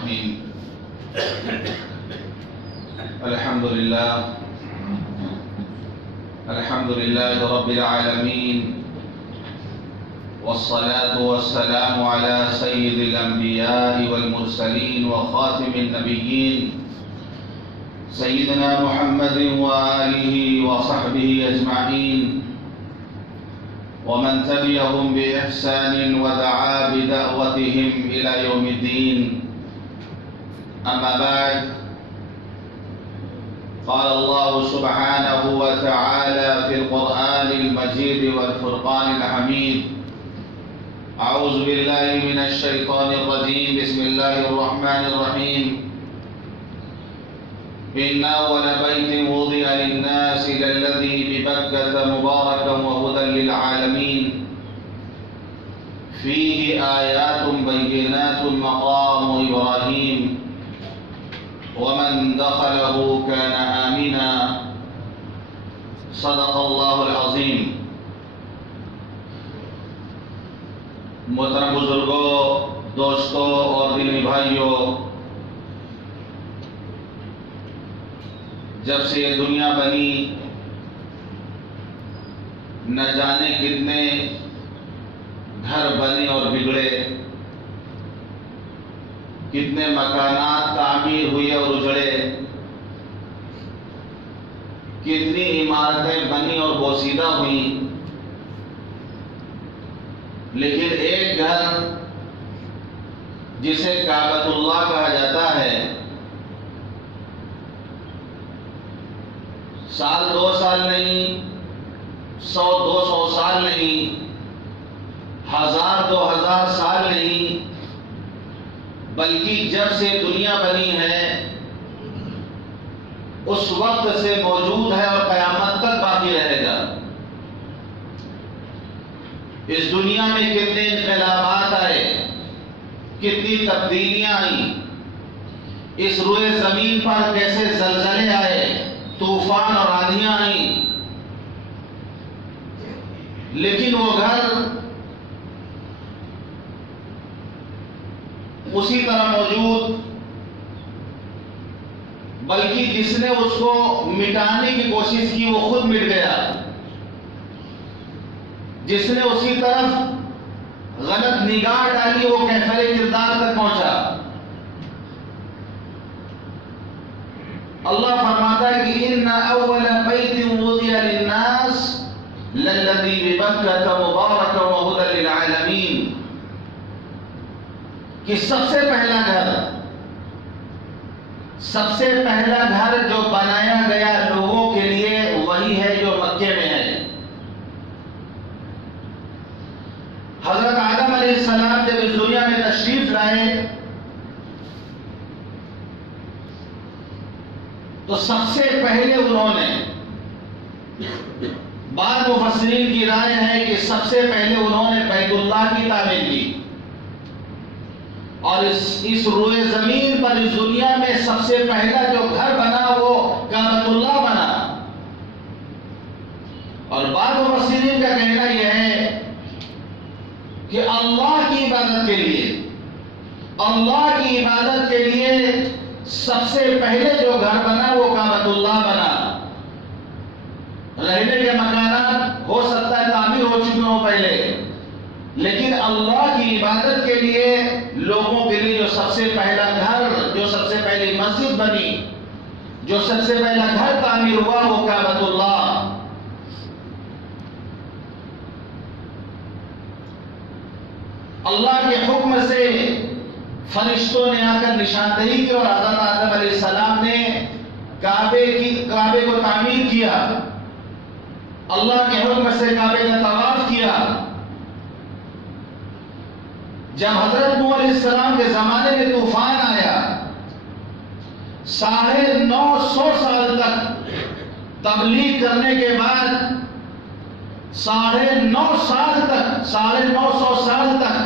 الرحيم. الحمد لله رب العالمين، والصلاة والسلام على سيد الأنبياء والمرسلين وخاتم النبيين سيدنا محمد وآله وصحبه أجمعين، ومن تبعهم بإحسان ودعا بدعوتهم إلى يوم الدين. أما بعد، قال الله سبحانه وتعالى في القرآن المجيد والفرقان الحميد: أعوذ بالله من الشيطان الرجيم، بسم الله الرحمن الرحيم. إن أول بيت وضع للناس للذي ببكة مباركا وهدى للعالمين فيه آيات بينات مقام إبراهيم ومن دخله كان آمنا. صدق الله العظيم. محترم بزرگوں، دوستوں اور دینی بھائیوں، جب سے یہ دنیا بنی نہ جانے کتنے گھر بنے اور بگڑے، کتنے مکانات تعمیر ہوئے اور اجڑے، کتنی عمارتیں بنی اور بوسیدہ ہوئیں، لیکن ایک گھر جسے کعبۃ اللہ کہا جاتا ہے، سال 2 سال نہیں، 100-200 سال نہیں، 1000-2000 سال نہیں، بلکہ جب سے دنیا بنی ہے اس وقت سے موجود ہے اور قیامت تک باقی رہے گا۔ اس دنیا میں کتنے انقلابات آئے، کتنی تبدیلیاں آئیں، اس روئے زمین پر کیسے زلزلے آئے، طوفان اور آندھیاں آئیں، لیکن وہ گھر اسی طرح موجود، بلکہ جس نے اس کو مٹانے کی کوشش کی وہ خود مٹ گیا، جس نے اسی طرف غلط نگاہ ڈالی وہ کیفر کردار تک پہنچا۔ اللہ فرماتا ہے کہ ان اول بیت وضع للناس للذی ببکۃ مبارکا وہدی للعالمین، کہ سب سے پہلا گھر جو بنایا گیا لوگوں کے لیے وہی ہے جو مکے میں ہے۔ حضرت آدم علیہ السلام جب اس دنیا میں تشریف لائے تو سب سے پہلے انہوں نے، بعض مفسرین کی رائے ہے کہ سب سے پہلے انہوں نے بیت اللہ کی تعمیر کی، اور اس روئے زمین پر اس دنیا میں سب سے پہلا جو گھر بنا وہ کعبۃ اللہ بنا۔ اور بعض مفسرین کا کہنا یہ ہے کہ اللہ کی عبادت کے لیے سب سے پہلے جو گھر بنا وہ کعبۃ اللہ بنا۔ رہنے کے مکانات ہو سکتا ہے تعمیر ہو چکے ہوں پہلے، لیکن اللہ کی عبادت کے لیے لوگوں کے لیے جو سب سے پہلا گھر، جو سب سے پہلی مسجد بنی، جو سب سے پہلا گھر تعمیر ہوا وہ کعبۃ اللہ۔ اللہ کے حکم سے فرشتوں نے آ کر نشاندہی کی اور حضرت آدم علیہ السلام نے کعبے کو تعمیر کیا، اللہ کے حکم سے کعبے کا طواف کیا۔ جب حضرت نوح علیہ السلام کے زمانے میں طوفان آیا، 950 سال تک تبلیغ کرنے کے بعد، 950 سال تک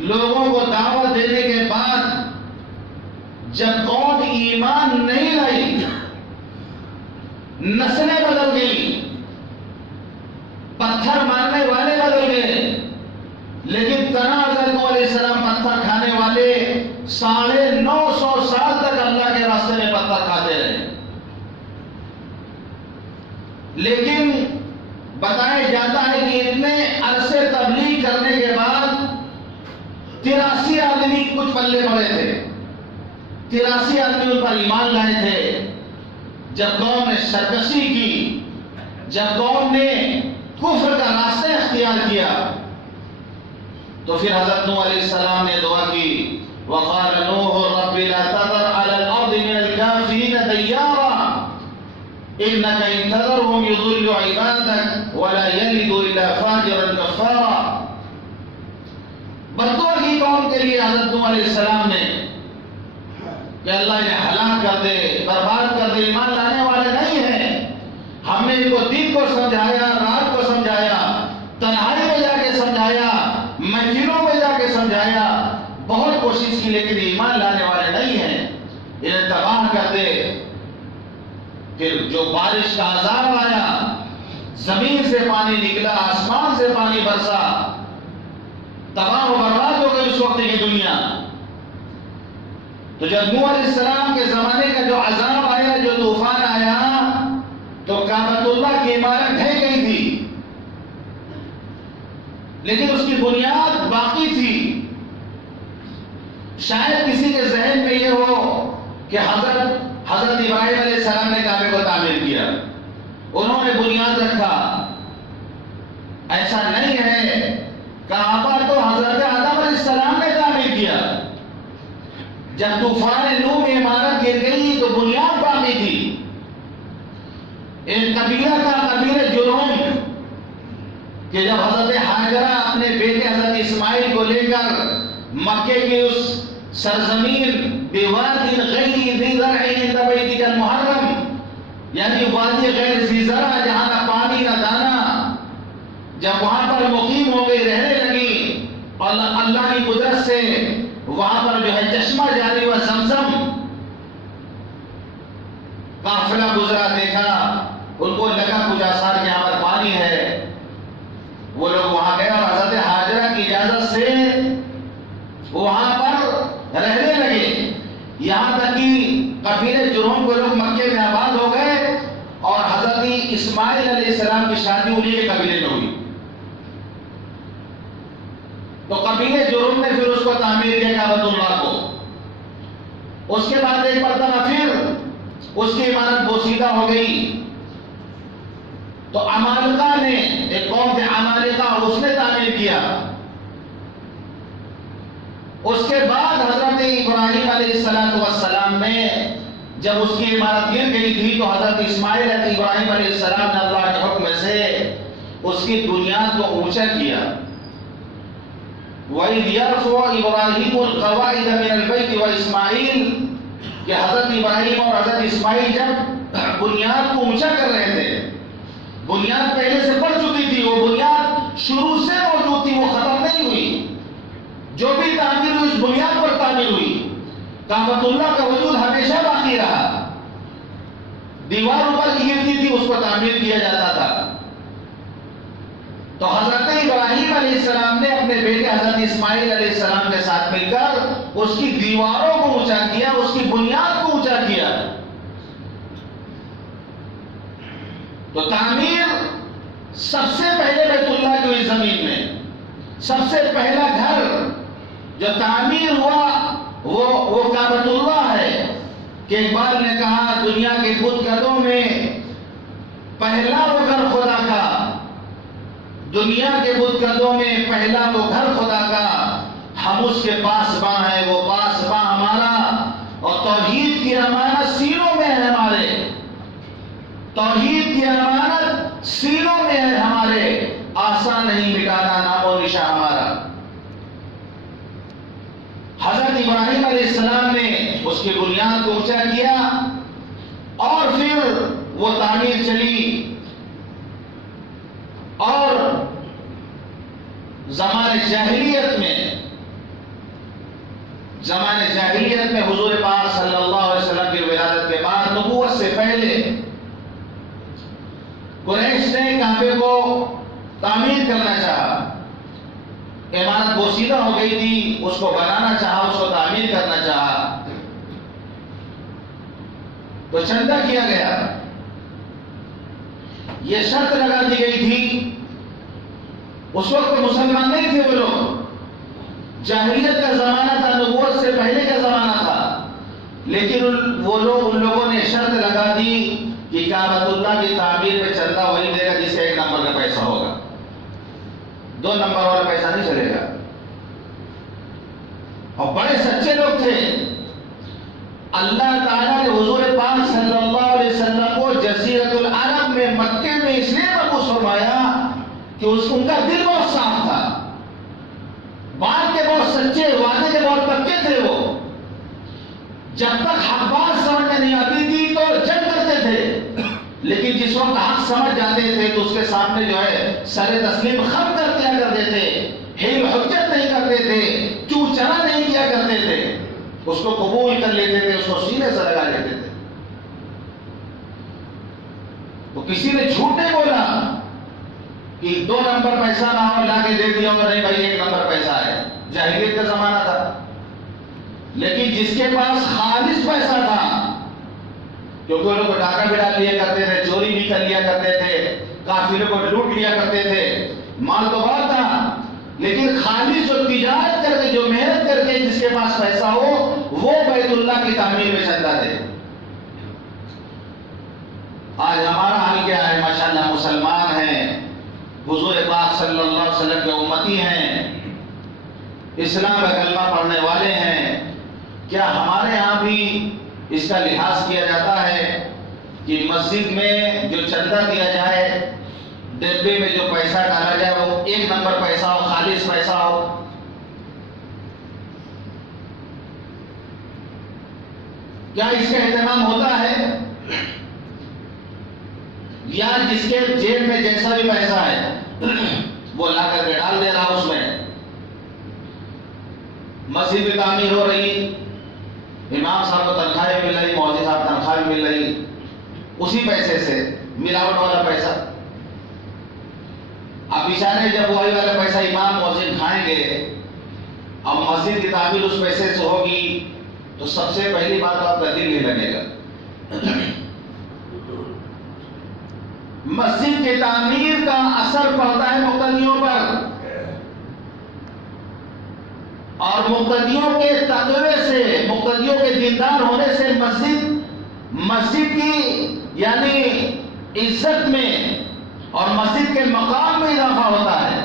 لوگوں کو دعوت دینے کے بعد جب قوم ایمان نہیں لائی، نسلیں بدل گئی، پتھر مارنے والے بدل گئے، لیکن تنہا حضرت نوح علیہ السلام پتھر کھانے والے 950 سال تک اللہ کے راستے میں پتھر کھاتے رہے، لیکن بتایا جاتا ہے کہ اتنے عرصے تبلیغ کرنے کے بعد 83 آدمی کچھ پلے پڑے تھے، 83 آدمی ان پر ایمان لائے تھے۔ جب قوم نے سرکشی کی، جب قوم نے کفر کا راستہ اختیار کیا، تو پھر حضرت نوح علیہ السلام نے دعا کی، وقال نوح رب لا تذر على الارض من الكافرين ديارا انك ان تذرهم يضلوا عبادك ولا يلدوا الا فاجرا كفارا۔ بدعا کی قوم کے لیے حضرت نوح علیہ السلام نے کہ اللہ انہیں ہلاک کر دے، برباد کر دے، ایمان لانے والے نہیں ہیں۔ ہم نے ان کو دن کو سمجھایا، رات کو سمجھایا، تنہائی میں جا کے سمجھایا، منزلوں میں جا کے سمجھایا، بہت کوشش کی، لیکن ایمان لانے والے نہیں ہیں، انہیں تباہ کر دے۔ پھر جو بارش کا عذاب آیا، زمین سے پانی نکلا، آسمان سے پانی برسا، تباہ و برباد ہو گئی اس وقت کی دنیا۔ تو جب نوح علیہ السلام کے زمانے کا جو عذاب آیا، جو طوفان آیا، تو کعبۃ اللہ کی عمارت ڈھہ گئی تھی، لیکن اس کی بنیاد باقی تھی۔ شاید کسی کے ذہن میں یہ ہو کہ حضرت ابراہیم علیہ السلام نے کعبے کو تعمیر کیا، انہوں نے بنیاد رکھا۔ ایسا نہیں ہے، کعبہ تو حضرت آدم علیہ السلام نے تعمیر کیا۔ جب طوفان نوح میں عمارت گر گئی تو بنیاد باقی تھی۔ ایک قبیلہ تھا، قبیلہ جرہم، کہ جب حضرت ہاجرہ اپنے بیٹے حضرت اسماعیل کو لے کر مکے کی اس سرزمین بوادی غیر ذی زرع عند بیتک المحرم، یعنی وادی غیر ذی زرع، جہاں نہ پانی نہ دانا، جب وہاں پر مقیم ہو گئی، رہنے لگی، اور اللہ کی قدرت سے وہاں پر جو ہے چشمہ جاری ہوا، زمزم، قافلہ گزرا، دیکھا، ان کو لگا کچھ آثار کے یہاں پر پانی ہے، وہ لوگ وہاں گئے اور حضرت ہاجرہ کی اجازت سے وہاں پر رہنے لگے، یہاں تک کہ قبیلے جرہم کو لوگ مکے میں آباد ہو گئے، اور حضرت اسماعیل علیہ السلام کی شادی انہی کے قبیلے میں ہوئی۔ تو قبیلے جرہم نے پھر اس کو تعمیر کیا، کعبۃ اللہ کو۔ اس کے بعد ایک مرتبہ پھر اس کی عمارت بوسیدہ ہو گئی، تو عمالقہ نے، ایک قوم تھے عمالقہ، اس نے تعمیر کیا۔ اس کے بعد حضرت ابراہیم علیہ السلام نے، جب اس کی عمارت گر گئی تھی، تو حضرت اسماعیل ابراہیم علیہ السلام نے اللہ کے حکم سے اس کی بنیاد کو اونچا کیا۔ وَإِذْ يَرْفَعُ إِبْرَاهِيمُ الْقَوَاعِدَ مِنَ الْبَيْتِ وَإِسْمَاعِيلُ، کہ حضرت ابراہیم اور حضرت اسماعیل جب بنیاد کو اونچا کر رہے تھے، بنیاد پہلے سے پڑ چکی تھی، وہ بنیاد شروع سے موجود تھی، وہ ختم نہیں ہوئی، جو بھی تعمیر ہوئی اس بنیاد پر تعمیر ہوئی۔ کعبۃ اللہ کا وجود ہمیشہ باقی رہا، دیوار اوپر گرتی تھی، اس کو تعمیر کیا جاتا تھا۔ تو حضرت ابراہیم علیہ السلام نے اپنے بیٹے حضرت اسماعیل علیہ السلام کے ساتھ مل کر اس کی دیواروں کو اونچا کیا، اس کی بنیاد کو اونچا کیا۔ تو تعمیر سب سے پہلے بیت اللہ کی ہوئی زمین میں، سب سے پہلا گھر جو تعمیر ہوا وہ کعبۃ اللہ ہے، کہ اقبال نے کہا دنیا کے بت کدوں میں پہلا وہ گھر خدا کا، دنیا کے بت کدوں میں پہلا وہ گھر خدا کا، ہم اس کے پاسباں ہیں، وہ پاسباں ہمارا، اور توحید کی امانت سینوں میں ہے ہمارے، توحید کی امانت سینوں میں ہے ہمارے، آسان نہیں مٹانا نام و نشاں ہمارا۔ حضرت ابراہیم علیہ السلام نے اس کی بنیاد کو اونچا کیا، اور پھر وہ تعمیر چلی، اور زمان جاہلیت میں حضور پاک صلی اللہ علیہ وسلم کی ولادت کے بعد، نبوت سے پہلے، قریش نے کعبے کو تعمیر کرنا چاہا، عمارت بوسیدہ ہو گئی تھی، اس کو بنانا چاہا، اس کو تعمیر کرنا چاہا، تو چندہ کیا گیا. یہ شرط لگا دی گئی تھی. اس وقت مسلمان نہیں تھے وہ لوگ، جاہلیت کا زمانہ تھا، نبوت سے پہلے کا زمانہ تھا، لیکن ان لوگوں نے شرط لگا دی کہ کعبۃ اللہ کی تعمیر میں چندہ وہی دے گا جس کا 1 نمبر کا پیسہ ہوگا، 2 نمبر والا پیسہ نہیں چلے گا. اور بڑے سچے لوگ تھے. اللہ تعالیٰ نے حضور پاک صلی اللہ علیہ وسلم کو جزیرۃ العرب میں مکے میں اس لیے مبعوث فرمایا کہ ان کا دل بہت صاف تھا، بات کے بہت سچے، وعدے کے بہت پکے تھے. وہ جب تک حق بات سمجھ میں نہیں آتی تھی تو جنگ کرتے تھے، لیکن جس وقت حق سمجھ جاتے تھے تو اس کے سامنے جو ہے سر تسلیم خم کر دیا کرتے تھے، حیل حجت نہیں کرتے تھے، چو چرا نہیں کیا کرتے تھے، اس کو قبول کر لیتے تھے، اس کو سینے سے لگا لیتے تھے. تو کسی نے جھوٹ نہیں بولا کہ 2 نمبر پیسہ نہ ہو لا کے دے دیا اور نہیں بھائی 1 نمبر پیسہ ہے. جاہلیت کا زمانہ تھا. لیکن جس کے پاس خالص پیسہ تھا، کیونکہ وہ لوگ ڈاکہ بھی ڈال لیا کرتے تھے، چوری بھی کر لیا کرتے تھے، قافلے کو لوٹ لیا کرتے تھے، مال تو بہت تھا، لیکن خالص جو تجارت کر کے، جو محنت کر کے جس کے پاس پیسہ ہو، وہ بیت اللہ کی تعمیر میں چندہ دے. آج ہمارا حال کیا ہے؟ ماشاءاللہ مسلمان ہیں، حضور پاک صلی اللہ علیہ وسلم کے امتی ہیں، اسلام کا کلمہ پڑھنے والے ہیں. کیا ہمارے ہاں بھی اس کا لحاظ کیا جاتا ہے کہ مسجد میں جو چندہ دیا جائے، ڈبے میں جو پیسہ ڈالا جائے وہ 1 نمبر پیسہ ہو، خالص پیسہ ہو؟ کیا اس کا اہتمام ہوتا ہے؟ یا جس کے جیب میں جیسا بھی پیسہ ہے وہ لا کر کے ڈال دے رہا اس میں؟ مسجد میں تعمیر ہو رہی، امام صاحب کو تنخواہ بھی مل رہی، مولوی صاحب تنخواہ بھی مل رہی، اسی پیسے سے ملاوٹ والا پیسہ. اب بیچارے جب وہی والا پیسہ امام مؤذن کھائیں گے، اب مسجد کی تعمیر اس پیسے سے ہوگی تو سب سے پہلی بات آپ کا دل نہیں لگے گا. مسجد کی تعمیر کا اثر پڑتا ہے مقتدیوں پر، اور مقتدیوں کے تقوی سے، مقتدیوں کے دیندار ہونے سے مسجد کی یعنی عزت میں اور مسجد کے مقام میں اضافہ ہوتا ہے.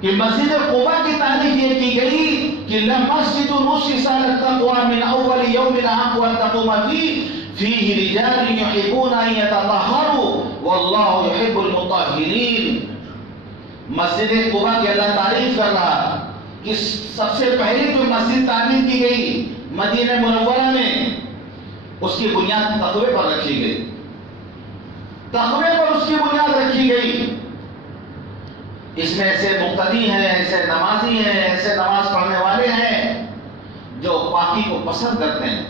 کہ مسجد قباء کی تعریف یہ کی گئی کہ لَمَسْجِدُ نُسِّسَ عَلَى التَّقْوَى مِنْ أَوَّلِ يَوْمٍ أَحَقُّ أَن تَقُومَ فِيهِ رِجَالٌ يُحِبُّونَ أَن يَتَطَهَّرُوا وَاللَّهُ يُحِبُّ الْمُطَهِّرِينَ. مسجد قباء کی اللہ تعریف کر رہا کہ سب سے پہلی جو مسجد تعمیر کی گئی مدینہ منورہ میں، اس کی بنیاد تقوی پر رکھی گئی، تقوی پر اس کی بنیاد رکھی گئی. اس میں ایسے مقتدی ہیں، ایسے نمازی ہیں، ایسے نماز پڑھنے والے ہیں جو پاکی کو پسند کرتے ہیں.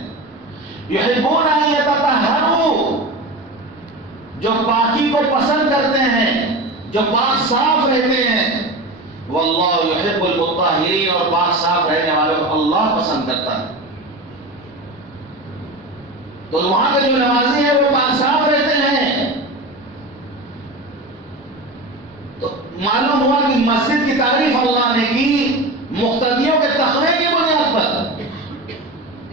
یحبون ان یتطہروا، جو پاکی کو پسند کرتے ہیں، جو پاک صاف رہتے ہیں. واللہ یحب المطہرین، اور پاک صاف رہنے والوں کو اللہ پسند کرتا ہے. تو وہاں کے جو نمازی ہیں وہ پاک صاف رہتے ہیں. تو معلوم ہوا کہ مسجد کی تعریف اللہ نے کی مقتدیوں کے تقوی کی بنیاد پر،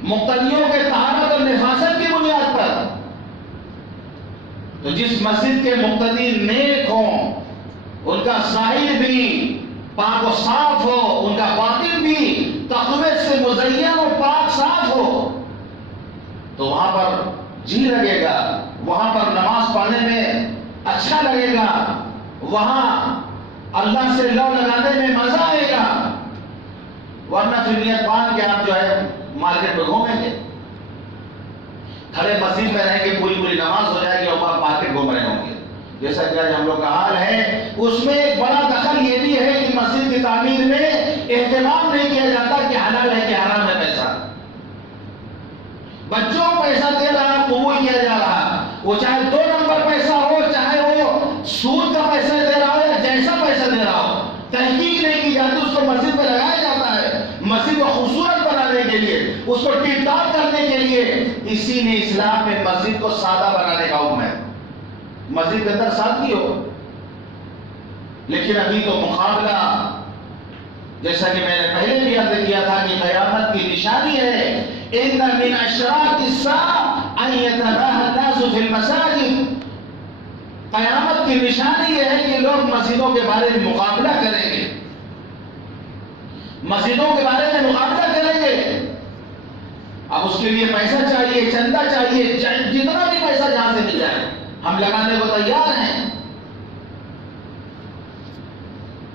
مقتدیوں کے طہارت اور نفاست کی بنیاد پر. تو جس مسجد کے مقتدی نیک ہوں، ان کا ظاہر بھی پاک و صاف ہو، ان کا باطن بھی تقوی سے مزین و پاک صاف ہو، تو وہاں پر جی لگے گا، وہاں پر نماز پڑھنے میں اچھا لگے گا، وہاں اللہ سے لو لگانے میں مزہ آئے گا. ورنہ پھر نیت باندھ کے آپ جو ہے مارکیٹ میں گھومیں گے، کھڑے مسجد میں رہیں گے، پوری نماز ہو جائے گی اور آپ مارکیٹ گھوم رہے ہوں گے. جیسا کہ آج ہم لوگ کا حال ہے. اس میں ایک بڑا دخل یہ بھی ہے کہ مسجد کی تعمیر میں اہتمام نہیں کیا جاتا کہ حلال ہے کہ حرام ہے پیسہ. بچوں کو پیسہ دے رہا، قبول کیا جا رہا، وہ چاہے 2 نمبر پیسہ ہو، چاہے وہ سود کا پیسہ دے رہا ہو یا جیسا پیسہ دے رہا ہو، خوبصورت بنانے کے لیے، اس کو ٹپ ٹاپ کرنے کے لیے، اسی نے اسلام میں مسجد کو سادہ بنانے کا حکم ہے۔ مسجد کے اندر سادگی ہو، لیکن ابھی تو مقابلہ، جیسا کہ میں نے پہلے بھی عرض کیا تھا کہ قیامت کی نشانی ہے، ان من اشراط الساعة ان يتباهى الناس في المساجد۔ قیامت کی نشانی یہ ہے کہ لوگ مسجدوں کے بارے میں مقابلہ کریں گے، مسجدوں کے بارے میں مقابلہ کریں گے۔ اب اس کے لیے پیسہ چاہیے، چندہ چاہیے، جتنا بھی پیسہ جہاں سے مل جائے ہم لگانے کو تیار ہیں۔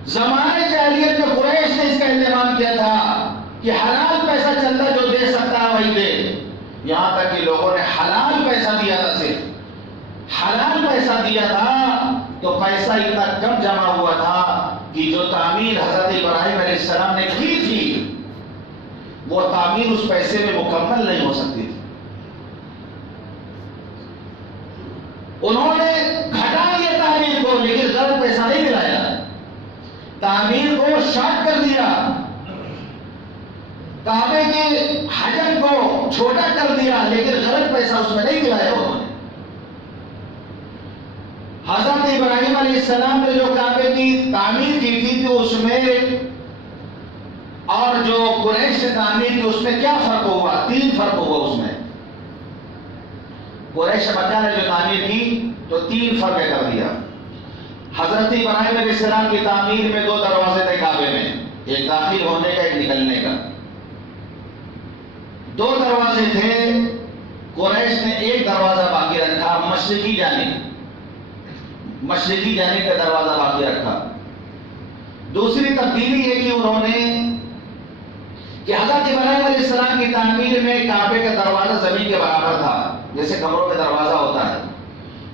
زمانے جاہلیت میں قریش نے اس کا اہتمام کیا تھا کہ حلال پیسہ چندہ جو دے سکتا ہے وہی دے، یہاں تک کہ لوگوں نے حلال پیسہ دیا تھا، صرف حلال پیسہ دیا تھا تو پیسہ اتنا کم جمع ہوا تھا کہ جو تعمیر حضرت ابراہیم علیہ السلام نے کی تھی وہ تعمیر اس پیسے میں مکمل نہیں ہو سکتی تھی۔ انہوں نے گھٹا دیا تعمیر کو، لیکن غلط پیسہ نہیں ملایا، تعمیر کو شارٹ کر دیا، کعبے کے حجم کو چھوٹا کر دیا، لیکن غلط پیسہ اس میں نہیں ملایا انہوں نے۔ حضرت ابراہیم علیہ السلام نے جو کعبے کی تعمیر کی تھی تو اس میں اور جو قریش نے تعمیر کی اس میں کیا فرق ہوا؟ 3 فرق ہوا اس میں۔ قریش مکہ نے جو تعمیر کی تو 3 فرق کر دیا۔ حضرت ابراہیم علیہ السلام کی تعمیر میں 2 دروازے تھے کعبے میں، ایک داخل ہونے کا، ایک نکلنے کا، 2 دروازے تھے۔ قریش نے ایک دروازہ باقی رکھا، مشرقی جانب کا دروازہ باقی رکھا۔ دوسری تبدیلی یہ کہ انہوں نے کہ حضرت ابراہیم علیہ السلام کی تعمیر میں کعبے کا دروازہ زمین کے برابر تھا، جیسے کمروں کا دروازہ ہوتا ہے۔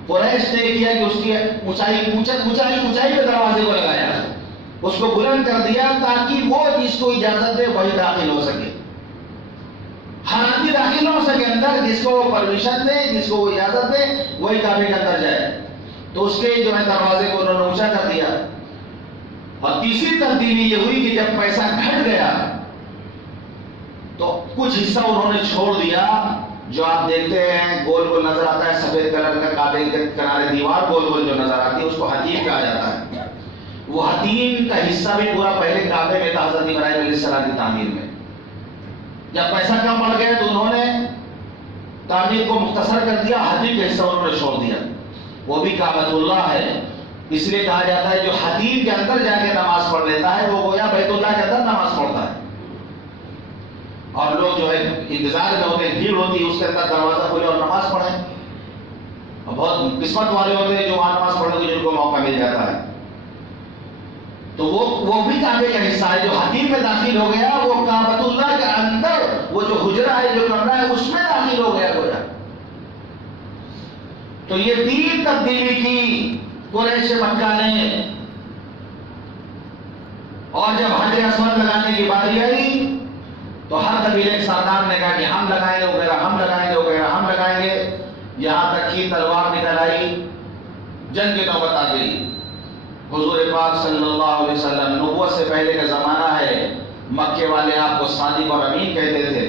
قریش نے کیا کہ اس کی اونچائی پہ دروازے کو لگایا، اس کو بلند کر دیا تاکہ وہ جس کو اجازت دے وہی داخل ہو سکے، ہر آدمی داخل نہ ہو سکے اندر، جس کو پرمیشن دے، جس کو وہ اجازت دے وہی کعبے کے اندر جائے۔ تو اس کے جو ہے دروازے کو انہوں نے اونچا کر دیا۔ اور تیسری تبدیلی یہ ہوئی کہ جب پیسہ گھٹ گیا تو کچھ حصہ انہوں نے چھوڑ دیا، جو آپ دیکھتے ہیں گول گول نظر آتا ہے سفید کلر کا، کعبے کے کنارے دیوار گول گول جو نظر آتی ہے اس کو حتیم کہا جاتا ہے۔ وہ حتیم کا حصہ بھی پورا پہلے کعبے میں تھا حضرت ابراہیم علیہ السلام کی تعمیر میں۔ جب پیسہ کم پڑ گیا تو انہوں نے تعمیر کو مختصر کر دیا، حتیم کا حصہ انہوں نے چھوڑ دیا، وہ بھی کعبۃ اللہ ہے۔ اس لیے کہا جاتا ہے جو حتیم کے اندر جا کے نماز پڑھ لیتا ہے وہ گویا بیت اللہ کے اندر نماز پڑھتا ہے۔ اور لوگ جو ہے انتظار میں ہوتے ہیں، بھیڑ ہوتی ہے، اس کے اندر دروازہ کھولے اور نماز پڑھیں، اور بہت قسمت والے ہوتے ہیں جو وہاں نماز پڑھنے کے جن کو موقع مل جاتا ہے۔ تو وہ بھی کعبے کا حصہ ہے۔ جو حتیم میں داخل ہو گیا وہ کعبۃ اللہ کے اندر، وہ جو حجرہ ہے، جو کمرہ ہے، اس میں داخل ہو گیا گویا۔ تو یہ 3 تبدیلی کی قریش مکہ نے۔ اور جب حجر اسود لگانے کی باری آئی تو ہر قبیلے کے سردار نے کہا کہ ہم لگائیں گے وغیرہ، ہم لگائیں گے وغیرہ، ہم لگائیں گے، یہاں تک کہ تلوار نکل آئی، جنگ کی نوبت آ گئی۔ حضور پاک صلی اللہ علیہ وسلم، نبوت سے پہلے کا زمانہ ہے، مکے والے آپ کو صادق اور امین کہتے تھے۔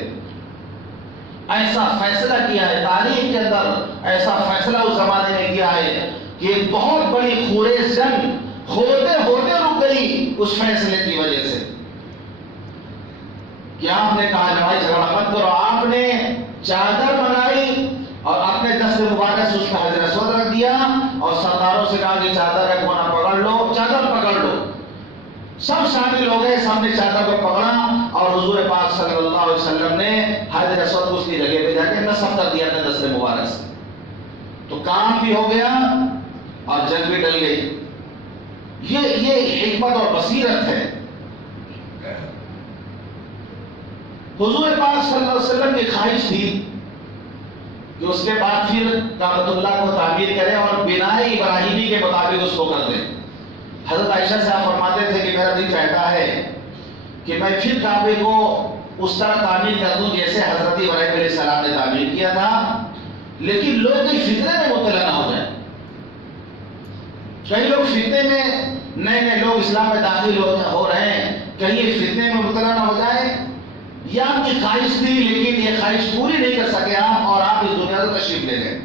ایسا فیصلہ کیا ہے تاریخ کے اندر، ایسا فیصلہ اس زمانے میں کیا ہے کہ ایک بہت بڑی خورش جنگ ہوتے ہوتے رک گئی اس فیصلے کی وجہ سے، کہ آپ نے کہا لڑائی جھگڑا مت کرو، آپ نے چادر منگائی اور اپنے دست مبارک سے اس میں حجر اسود رکھ دیا اور سرداروں سے کہا کہ چادر رکھو نہ، پکڑ لو، چادر پکڑ لو۔ سب شامل ہو گئے، سب نے چادر کو پکڑا اور حضور پاک صلی اللہ علیہ وسلم نے حجر اسود کو اس کی جگہ پہ جا کے نصب کر دیا اپنے دست مبارک سے۔ تو کام بھی ہو گیا اور جنگ بھی ٹل گئی۔ یہ حکمت اور بصیرت ہے۔ حضور پاک صلی اللہ علیہ وسلم کی خواہش تھی کہ اس کے بعد پھر کعبۃ اللہ کو تعمیر کریں اور بنائے ابراہیمی کے مطابق اس کو کر دیں۔ حضرت عائشہ سے آپ فرماتے تھے کہ میرا دل چاہتا ہے کہ میں پھر کعبے کو اس طرح تعمیر کر دوں جیسے حضرت ابراہیم علیہ السلام نے تعمیر کیا تھا، لیکن لوگ اس فتنے میں مبتلا نہ ہو جائیں۔ کئی لوگ فتنے میں، نئے نئے لوگ اسلام میں داخل ہو رہے ہیں، کہیں یہ فتنے میں مبتلا نہ ہو جائیں یہ آپ کی خواہش تھی لیکن یہ خواہش پوری نہیں کر سکے آپ، اور آپ اس دنیا سے تشریف لے گئے۔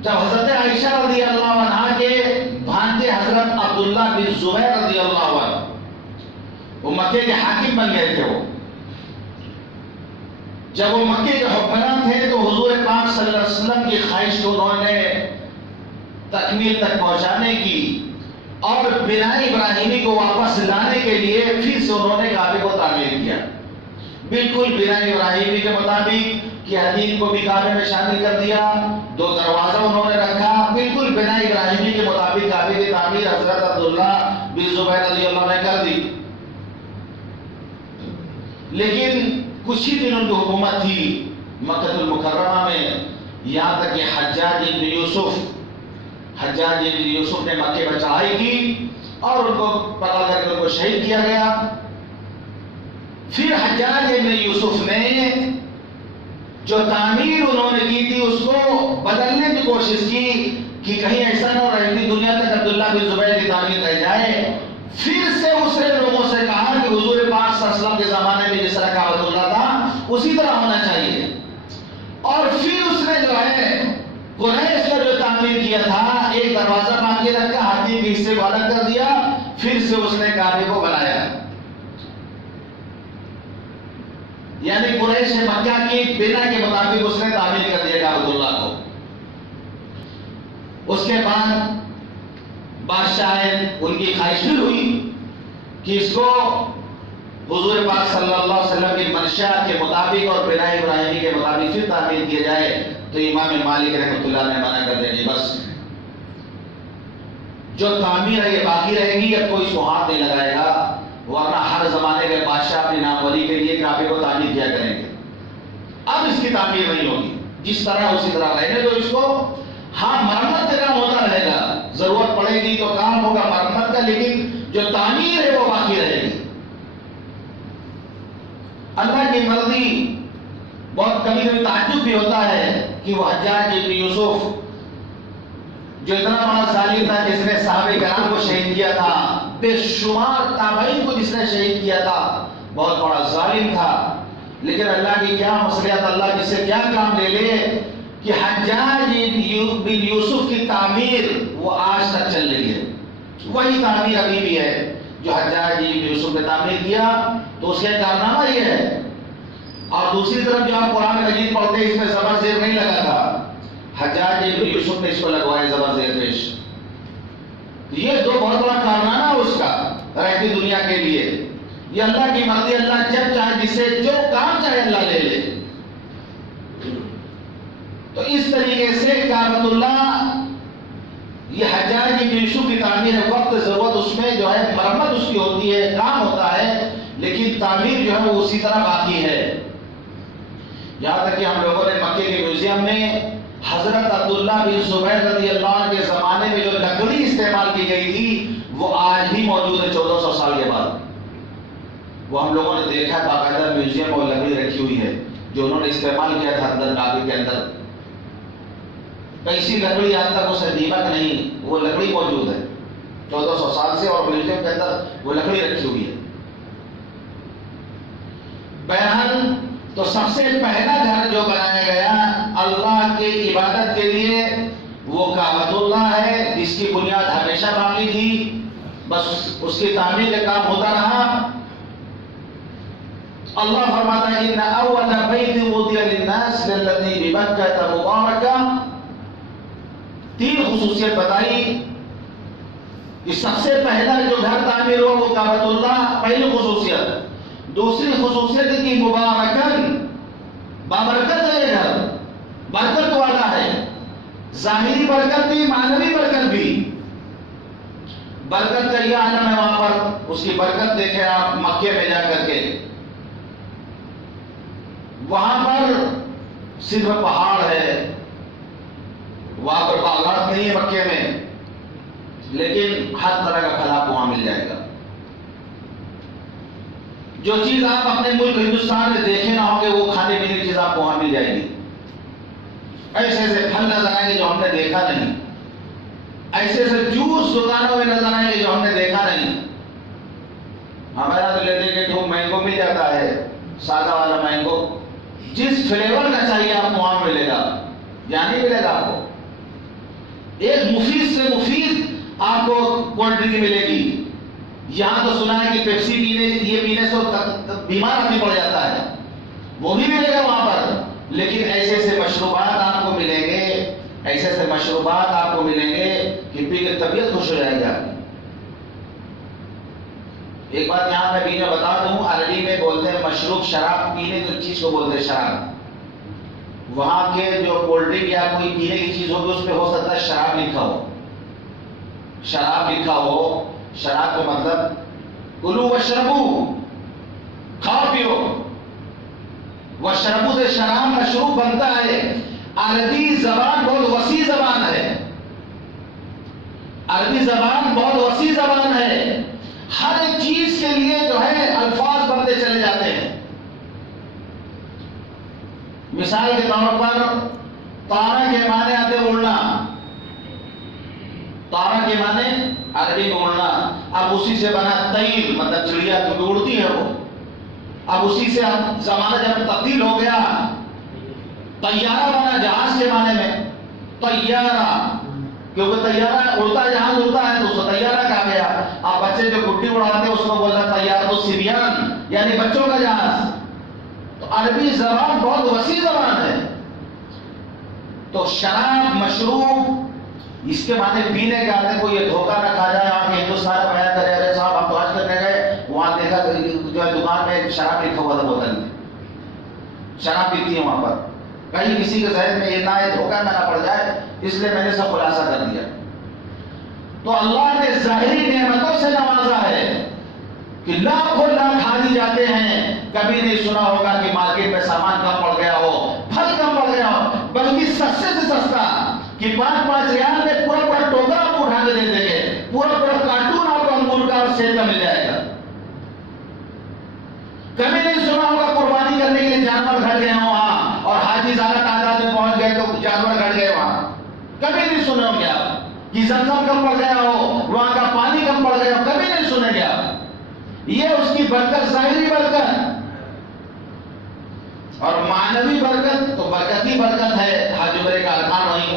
جب حضرت عائشہ رضی اللہ عنہ کے بھانجے حضرت عبداللہ بن زبیر رضی اللہ عنہ وہ مکے کے حاکم بن گئے تھے، جب وہ مکے کے حکمران تھے تو حضور پاک صلی اللہ علیہ وسلم کی خواہش کو انہوں نے تکمیل تک پہنچانے کی اور بناء ابراہیمی کو واپس لانے کے لیے پھر سے انہوں نے کعبے کو تعمیر کیا، بالکل بناء ابراہیمی کے مطابق کہ حدید کو بھی کعبے میں شامل کر دیا، 2 دروازہ انہوں نے رکھا، بالکل بناء ابراہیمی کے مطابق کعبے کی تعمیر حضرت عبداللہ بن زبیر رضی اللہ عنہ نے کر دی۔ لیکن کچھ ہی دن ان کی حکومت تھی مکہ المکرمہ میں، یہاں تک کہ حجاج ابن یوسف نے مکے پر چڑھائی کی اور ان کو پکڑ کر کے ان کو شہید کیا گیا۔ پھر حجاج ابن یوسف نے جو تعمیر انہوں نے کی تھی اس کو بدلنے کی کوشش کی کہ کہیں ایسا نہ ہو رہی دنیا تک عبداللہ بن زبیر کی تعمیر رہ جائے۔ پھر سے اس نے لوگوں سے کہا کہ حضور پاک صلی اللہ علیہ وسلم کے زمانے میں جس طرح کعبۃ اللہ تھا اسی طرح ہونا چاہیے، اور پھر اس نے جو ہے قریش کا جو تعمیر کیا تھا ایک دروازہ باقی رکھا، ہاتھی کے حصے کو الگ کر دیا، پھر سے اس نے کعبے کو بنایا۔ یعنی قریش مکہ کی بنا کے مطابق اس نے تعمیر کر دیا کعبۃ اللہ کو۔ اس کے بعد بادشاہ ان کی خواہش پھر ہوئی کہ اس کو حضور پاک صلی اللہ علیہ وسلم کی منشاء کے مطابق اور بناء ابراہیمی کے مطابق پھر تعمیر کیا جائے، تو امام مالک رحمۃ اللہ نے منع کر دیں گے بس جو تعمیر ہے یہ باقی رہے گی، اب کوئی اس کو ہاتھ نہیں لگائے گا، ورنہ ہر زمانے کے بادشاہ اپنی ناموری کے لیے کعبے کو تعمیر کیا کریں گے۔ اب اس کی تعمیر نہیں ہوگی، جس طرح اسی طرح رہنے دو اس کو۔ ہاں مرمت کا کام ہوتا رہے گا، ضرورت پڑے گی تو کام ہوگا مرمت کا، لیکن جو تعمیر ہے وہ باقی رہے گی۔ اللہ کی مرضی، بہت کبھی کبھی تعجب بھی ہوتا ہے کہ وہ حجاج ابن یوسف جو اتنا بڑا ظالم تھا، جس نے صحابہ کرام کو شہید کیا تھا، بے شمار تابعین کو جس نے شہید کیا تھا، بہت بڑا ظالم تھا، لیکن اللہ کی کیا مصلحت، اللہ جس سے کیا کام لے لے کہ حجاج بن یوسف کی تعمیر وہ آج تک چل رہی ہے، وہی تعمیر ابھی بھی ہے جو حجاج بن یوسف نے تعمیر کیا، تو اس کا کارنامہ یہ ہے۔ اور دوسری طرف جو آپ قرآن مجید پڑھتے ہیں اس میں زبر زیر نہیں لگا تھا، حجاج بن یوسف نے اس کو لگوایا زبر زیر پیش۔ یہ دو بہت بڑا کارنامہ اس کا رہتی دنیا کے لیے۔ یہ اللہ کی مرضی، اللہ جب چاہے جس سے جو کام چاہے اللہ لے لے۔ تو اس طریقے سے کعبۃ اللہ یہ حجاج بن یوسف کی تعمیر ہے، وقت ضرورت اس میں جو ہے مرمت اس کی ہوتی ہے، کام ہوتا ہے، لیکن تعمیر جو ہے وہ اسی طرح باقی ہے۔ یہاں تک کہ ہم لوگوں نے مکے کے میوزیم میں حضرت عبداللہ بن زبیر رضی اللہ عنہ کے زمانے میں جو لکڑی استعمال کی گئی تھی وہ آج بھی موجود ہے 1400 سال کے بعد۔ وہ ہم لوگوں نے دیکھا ہے، باقاعدہ میوزیم اور لکڑی رکھی ہوئی ہے جو انہوں نے استعمال کیا تھا اندر کعبے کے اندر۔ کیسی لکڑی آج تک اسے دیمک نہیں، وہ لکڑی موجود ہے 1400 سال سے، اور میوزیم کے اندر وہ لکڑی رکھی ہوئی ہے۔ بہرحال تو سب سے پہلا گھر جو بنایا گیا اللہ کی عبادت کے لیے وہ کعبۃ اللہ ہے، جس کی بنیاد ہمیشہ باقی تھی، بس اس کی تعمیر کا کام ہوتا رہا۔ اللہ فرماتا ہے ان اول بیت وضع للناس للذی ببکۃ مبارکہ۔ 3 خصوصیت بتائی کہ سب سے پہلا جو گھر تعمیر ہوا وہ کعبۃ اللہ، پہلی خصوصیت۔ دوسری خصوصیت کی مبارکن، بابرکت ہے یہ گھر، برکت والا ہے، ظاہری برکت بھی معنوی برکت بھی۔ برکت کا یہ عالم ہے، وہاں پر اس کی برکت دیکھیں آپ مکے میں جا کر کے، وہاں پر صرف پہاڑ ہے، وہاں پر باغات نہیں ہے مکے میں، لیکن ہر طرح کا پھل آپ کو وہاں مل جائے گا۔ جو چیز آپ اپنے ملک ہندوستان میں دیکھے نہ ہوں گے وہ کھانے پینے کی چیز آپ کو وہاں مل جائے گی۔ ایسے ایسے پھل نظر آئیں گے جو ہم نے دیکھا نہیں، ایسے ایسے جوس دکانوں میں نظر آئیں گے جو ہم نے دیکھا نہیں۔ ہمارا تو لیتے مینگو مل جاتا ہے، سادہ والا مینگو، جس فلیور کا چاہیے آپ کو وہاں ملے گا، یا نہیں ملے گا آپ کو؟ ایک مفید سے مفید آپ کو کولڈ ڈرنک ملے گی۔ یہاں تو سنا ہے کہ پیپسی یہ پینے سے بیمار آدمی پڑ جاتا ہے، وہ بھی ملے گا وہاں پر۔ لیکن ایسے ایسے مشروبات آپ کو ملیں گے، ایسے ایسے مشروبات آپ کو ملیں گے کہ پی کے طبیعت خوش ہو جائے گی آپ کی۔ ایک بات یہاں میں بھی میں بتا دوں، عربی میں بولتے ہیں مشروب، شراب پینے کی چیز کو بولتے ہیں شراب۔ وہاں کے جو کولڈ ڈرنک یا کوئی پینے کی چیز ہوگی اس پہ ہو سکتا ہے شراب لکھا ہو، شراب لکھا ہو۔ شراب کا مطلب کلو وشربو، کھاؤ پیو۔ وشربو سے شراب مشروب بنتا ہے۔ عربی زبان بہت وسیع زبان ہے، عربی زبان بہت وسیع زبان ہے۔ ہر ایک چیز کے لیے جو ہے الفاظ بنتے چلے جاتے ہیں۔ مثال کے طور پر تارا کے معنی آتے اڑنا، تارا کے معنی عربی میں اڑنا۔ اب اسی سے بنا طیر، مطلب چڑیا کیونکہ اڑتی ہے وہ۔ اب اسی سے زمانہ جب تبدیل ہو گیا، طیارہ بنا جہاز کے معنی میں، طیارہ، کیونکہ طیارہ اڑتا جہاز اڑتا ہے تو اس کو طیارہ کہا گیا۔ اب بچے جو گڈی اڑاتے ہیں اس کو بولتا ہے طیارۃ الصبیان، یعنی بچوں کا جہاز۔ تو عربی زبان بہت وسیع زبان ہے۔ تو شراب، مشروب، اس کے معنی پینے کے آتے کو یہ دھوکہ نہ کھا جائے۔ آپ ہندوستان میں بیان کرے، ارے صاحب ہم تو حج کرنے گئے، وہاں دیکھا جو ہے دکان میں شراب لکھا ہوا تھا بوتل میں، شراب پیتی ہے وہاں پر۔ کہیں کسی کے ذہن میں یہ نہ دھوکہ میں نہ پڑ جائے، اس لیے میں نے سب خلاصہ کر دیا۔ تو اللہ نے ظاہری نعمتوں سے نوازا ہے کہ لاکھوں لاکھ حاجی جاتے ہیں، کبھی نہیں سنا ہوگا کہ مارکیٹ میں سامان کم پڑ گیا ہو، پھل کم پڑ گیا ہو، بلکہ سستے سے سستا کہ 5-5 ریال میں پورا پورا ٹوکرا آپ کو اٹھا کے دے دیں گے، پورا پورا کارٹون آپ کو انگور کا اور سیب کا مل جائے گا۔ کبھی نہیں سنا ہوگا قربانی کرنے کے لیے جانور گھٹ گئے وہاں، اور حاجی زیادہ تعداد میں پہنچ گئے تو جانور گھٹ گئے وہاں۔ کبھی نہیں سنے ہوں گے آپ کہ زمزم کم پڑ گیا ہو، وہاں کا پانی کم پڑ گیا ہو، کبھی نہیں سنیں گے آپ۔ یہ اس کی برکت، ظاہری برکت اور معنوی برکت تو برکت ہی برکت ہے۔ حج عمرے کا ارکان وہیں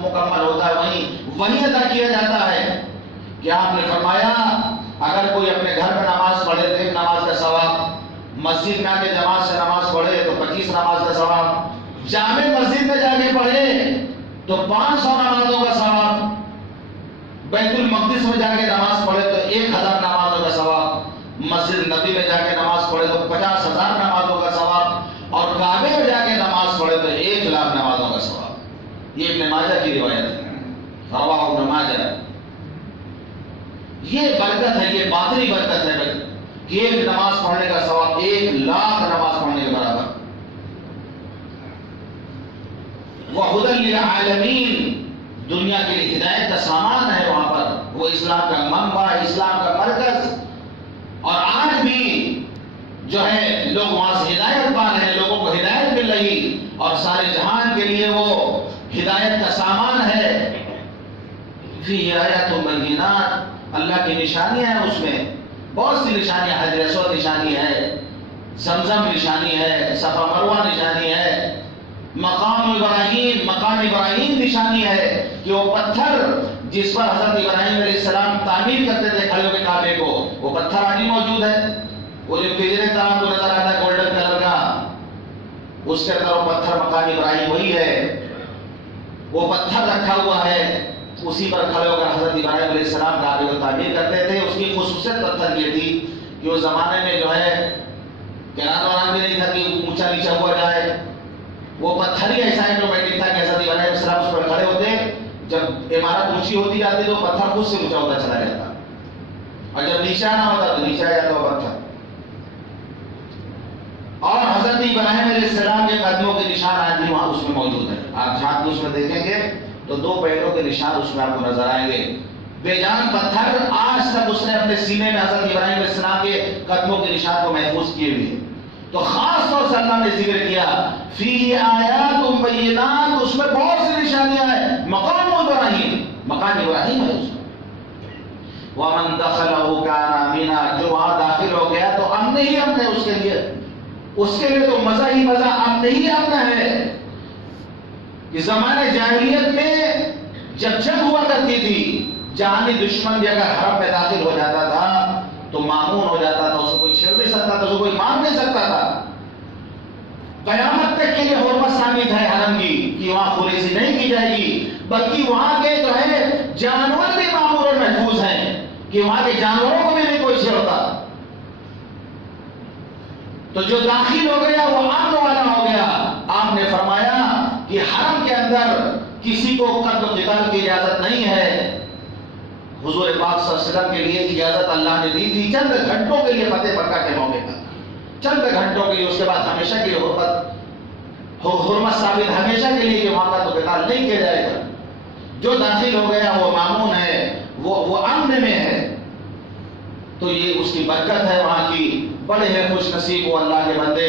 مکمل ہوتا ہے، وہیں ادا کیا جاتا ہے کہ آپ نے فرمایا اگر کوئی اپنے گھر میں نماز پڑھے تو 1 نماز کا ثواب، مسجد میں آ کے جماعت سے نماز پڑھے تو 25 نماز کا ثواب، جامع مسجد میں جا کے پڑھے تو 500 نمازوں کا ثواب، بیت المقدس میں جا کے نماز پڑھے تو 1000 نمازوں کا ثواب، مسجد نبی میں جا کے نماز پڑھے تو 50,000 نمازوں کا ثواب، اور کعبے میں جا کے نماز پڑھے تو 1,00,000 نمازوں کا ثواب۔ یہ ابن ماجہ کی روایت ہے، رواہ ابن ماجہ۔ یہ برکت ہے، یہ باطنی برکت ہے کہ 1 نماز پڑھنے کا ثواب 1,00,000 نماز پڑھنے کے برابر۔ وَهُدًى لِلْعَالَمِينَ، دنیا کے لیے ہدایت کا سامان ہے وہاں پر، وہ اسلام کا منبع، اسلام کا مرکز۔ اور آج بھی جو ہے لوگ وہاں سے ہدایت پا رہے ہیں، لوگوں کو ہدایت مل رہی، اور سارے جہان کے لیے وہ ہدایت کا سامان ہے۔ فِيهِ آيَاتٌ بَيِّنَاتٌ، اللہ کی نشانیاں ہیں اس میں، بہت سی نشانیاں، حجر اسود نشانی ہے، زمزم نشانی ہے، صفا مروہ نشانی ہے، مقام ابراہیم نشانی ہے کہ وہ پتھر جس پر حضرت ابراہیم علیہ السلام تعمیر کرتے تھے کھڑے ہو کے کعبے کو، وہ پتھر آج بھی موجود ہے۔ وہ جو پجرے طرح کو نظر آتا ہے گولڈن کلر کا، اس کے اندر وہ پتھر مقام ابراہیم وہی ہے، وہ پتھر رکھا ہوا ہے، اسی پر کھڑے ہو کر حضرت ابراہیم علیہ السلام کعبے کو تعمیر کرتے تھے۔ اس کی خصوصیت پتھر یہ تھی کہ اس زمانے میں جو ہے کنار بھی نہیں تھا کہ اونچا نیچا ہوا جائے، وہ پتھر ہی ایسا آٹومیٹک تھا کہ حضرت ابراہیم علیہ السلام اس پر کھڑے ہوتے، جب عمارت اونچی ہوتی جاتی تو پتھر خود سے اونچا ہوتا چلا جاتا، اور جب نیچا نہ ہوتا تو نیچا جاتا وہ پتھر۔ اور حضرت ابراہیم علیہ السلام کے قدموں کے نشان آج بھی وہاں اس میں موجود ہیں۔ آپ جھانک کے اس میں دیکھیں گے تو 2 پیروں کے نشان اس میں آپ کو نظر آئیں گے۔ بے جان پتھر آج تک اس نے اپنے سینے میں حضرت ابراہیم علیہ السلام کے قدموں کے نشان کو محفوظ کیے ہوئے ہیں۔ تو خاص طور سے اللہ نے ذکر کیا فِيهِ آيَاتٌ بَيِّنَاتٌ، اس میں بہت سی نشانیاں ہیں۔ مقام ابراہیم ہے اس میں، وَمَنْ دَخَلَهُ كَانَ آمِنًا، جو وہاں داخل ہو گیا تو امن ہی امن ہے اس کے لیے تو مزہ ہی مزہ، امن ہی امن ہے. کہ زمانے جاہلیت میں جب جنگ ہوا کرتی تھی، جہانی دشمن بھی اگر حرم میں داخل ہو جاتا تھا تو معمون ہو جاتا تھا، اسے کوئی چھیڑ نہیں سکتا تھا، اسے کوئی مار نہیں سکتا تھا. قیامت تک کے لیے حرمت ثابت ہے حرم کی کہ وہاں خریزی نہیں کی جائے گی، بلکہ وہاں کے جو ہے جانور بھی معمور اور محفوظ ہیں کہ وہاں کے جانوروں کو بھی نہیں کوئی چھیڑتا. تو جو داخل ہو گیا وہ امن والا ہو گیا. آپ نے فرمایا کہ حرم کے اندر کسی کو قتل و قتال کی اجازت نہیں ہے. حضور پاک صلی اللہ علیہ وسلم کے لیے اجازت اللہ نے دی تھی چند گھنٹوں کے لیے فتح مکہ کے موقع پر، چند گھنٹوں کے لیے. اس کے بعد ہمیشہ کے لیے حرمت ثابت ہمیشہ کے لیے کہ وہاں قتل و قتال نہیں کیا جائے گا. جو داخل ہو گیا وہ مامون ہے، وہ امن میں ہے. تو یہ اس کی برکت ہے وہاں کی. بڑے ہیں خوش نصیب وہ اللہ کے بندے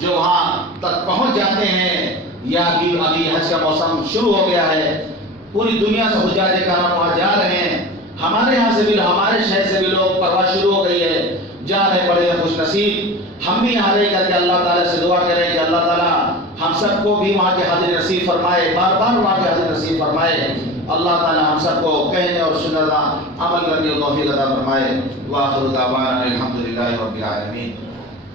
جو وہاں تک پہنچ جاتے ہیں. یا ابھی حج کا موسم شروع ہو گیا ہے، پوری دنیا سے حجاج کرام وہاں جا رہے ہیں. ہمارے یہاں سے بھی، ہمارے شہر سے بھی لوگ پرواز شروع ہو گئی ہے، جا رہے. بڑے ہیں خوش نصیب. ہم بھی یہاں رہ کر کے اللہ تعالیٰ سے دعا کریں کہ اللہ تعالیٰ ہم سب کو بھی وہاں کے حاضر نصیب فرمائے، بار بار وہاں کے حاضر نصیب فرمائے. اللہ تعالیٰ ہم سب کو کہنے اور سننا عمل کرنے کی توفیق عطا فرمائے. وآخر دعوانا الحمدللہ رب العالمین.